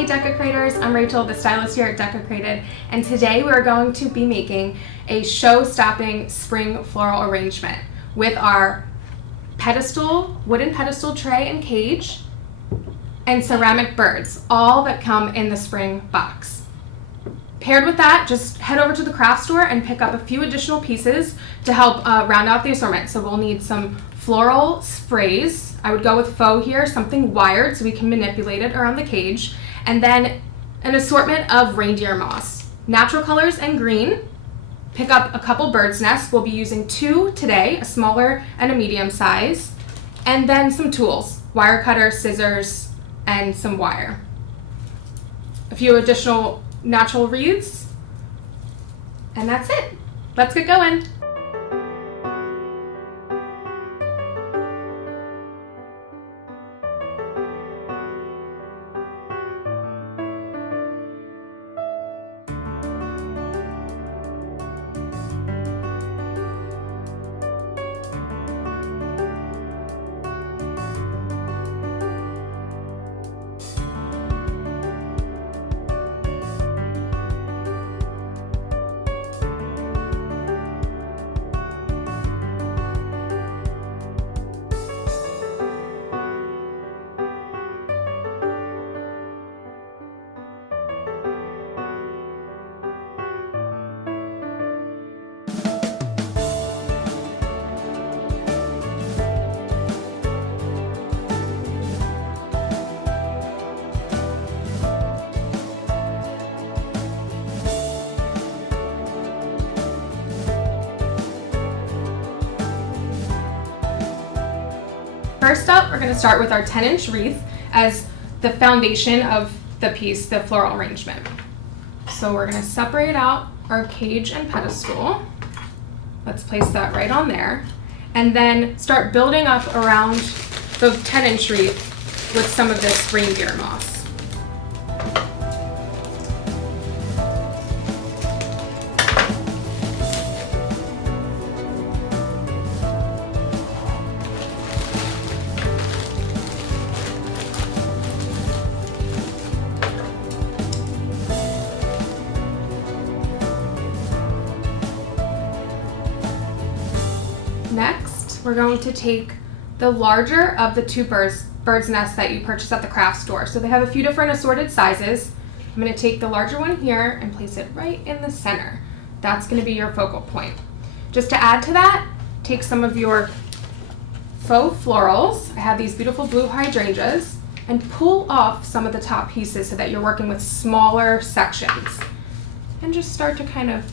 Hey Decocrators, I'm Rachel, the stylist here at Decocrated, and today we're going to be making a show-stopping spring floral arrangement with our pedestal, wooden pedestal tray and cage, and ceramic birds, all that come in the spring box. Paired with that, just head over to the craft store and pick up a few additional pieces to help round out the assortment. So we'll need some floral sprays. I would go with faux here, something wired so we can manipulate it around the cage. And then an assortment of reindeer moss. Natural colors and green. Pick up a couple bird's nests. We'll be using 2 today, a smaller and a medium size. And then some tools, wire cutter, scissors, and some wire. A few additional natural wreaths. And that's it. Let's get going. First up, we're going to start with our 10-inch wreath as the foundation of the piece, the floral arrangement. So we're going to separate out our cage and pedestal. Let's place that right on there. And then start building up around the 10-inch wreath with some of this reindeer moss. Next, we're going to take the larger of the 2 bird's nests that you purchased at the craft store. So they have a few different assorted sizes. I'm going to take the larger one here and place it right in the center. That's going to be your focal point. Just to add to that, take some of your faux florals. I have these beautiful blue hydrangeas, and pull off some of the top pieces so that you're working with smaller sections. And just start to kind of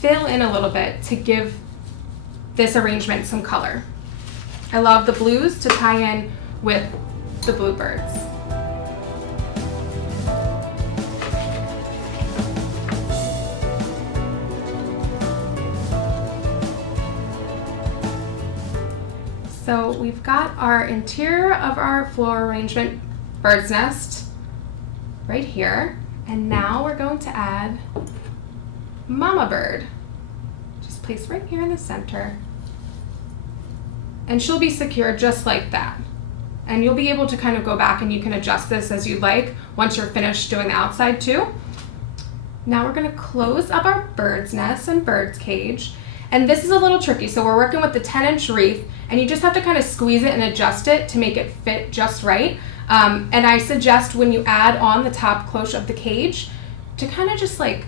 fill in a little bit to give this arrangement some color. I love the blues to tie in with the bluebirds. So we've got our interior of our floral arrangement bird's nest right here, and now we're going to add mama bird. Just place right here in the center. And she'll be secure just like that. And you'll be able to kind of go back and you can adjust this as you'd like once you're finished doing the outside too. Now we're going to close up our bird's nest and bird's cage. And this is a little tricky. So we're working with the 10-inch wreath, and you just have to kind of squeeze it and adjust it to make it fit just right. And I suggest when you add on the top cloche of the cage to kind of just like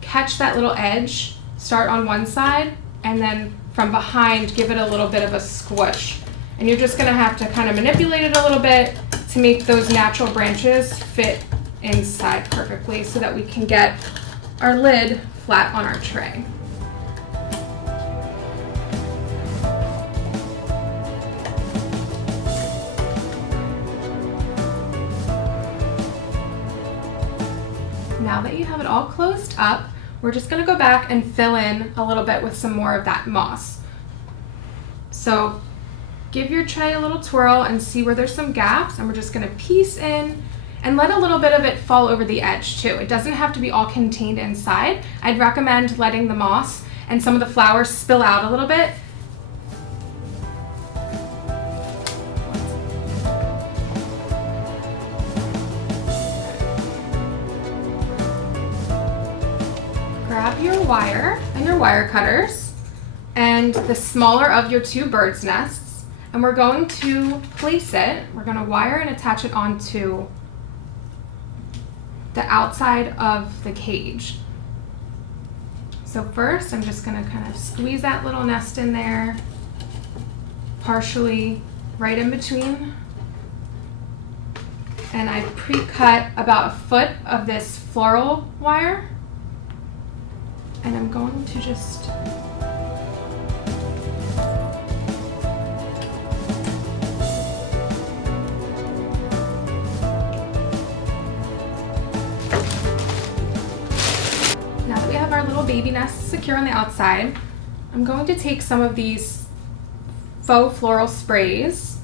catch that little edge, start on one side, and then from behind, give it a little bit of a squish. And you're just gonna have to kind of manipulate it a little bit to make those natural branches fit inside perfectly so that we can get our lid flat on our tray. Now that you have it all closed up, we're just going to go back and fill in a little bit with some more of that moss. So give your tray a little twirl and see where there's some gaps, and we're just going to piece in and let a little bit of it fall over the edge too. It doesn't have to be all contained inside. I'd recommend letting the moss and some of the flowers spill out a little bit. grab your wire and your wire cutters and the smaller of your two bird's nests, and we're going to place it, we're going to wire and attach it onto the outside of the cage. So first I'm just going to kind of squeeze that little nest in there, partially right in between. And I pre-cut about 1 foot of this floral wire. And I'm going to just now that we have our little baby nest secure on the outside, I'm going to take some of these faux floral sprays.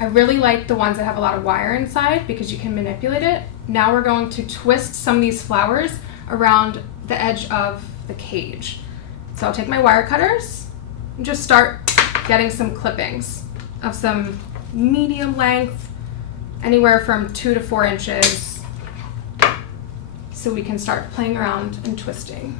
I really like the ones that have a lot of wire inside because you can manipulate it. Now we're going to twist some of these flowers around the edge of the cage. So I'll take my wire cutters and just start getting some clippings of some medium length, anywhere from 2 to 4 inches, so we can start playing around and twisting.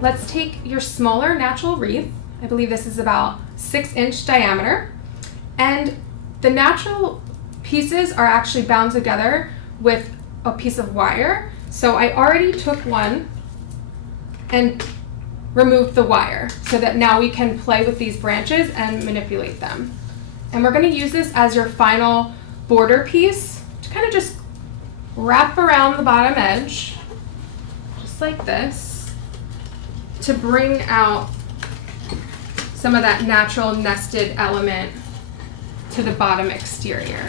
Let's take your smaller natural wreath. I believe this is about 6-inch diameter. And the natural pieces are actually bound together with a piece of wire. So I already took one and removed the wire so that now we can play with these branches and manipulate them. And we're going to use this as your final border piece to kind of just wrap around the bottom edge, just like this, to bring out some of that natural nested element to the bottom exterior.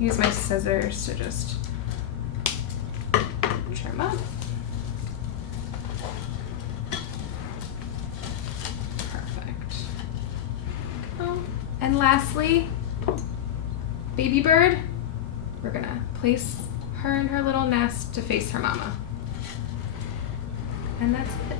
Use my scissors to just trim up. Perfect. Oh. And lastly, baby bird, we're gonna place her in her little nest to face her mama. And that's it.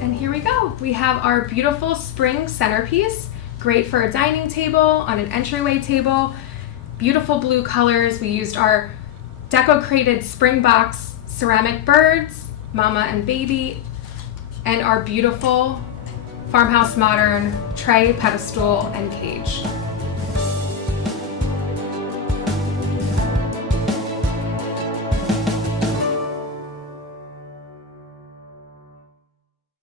And here we go. We have our beautiful spring centerpiece, great for a dining table, on an entryway table. Beautiful blue colors. We used our Decocrated spring box ceramic birds, mama and baby, and our beautiful farmhouse modern tray, pedestal, and cage.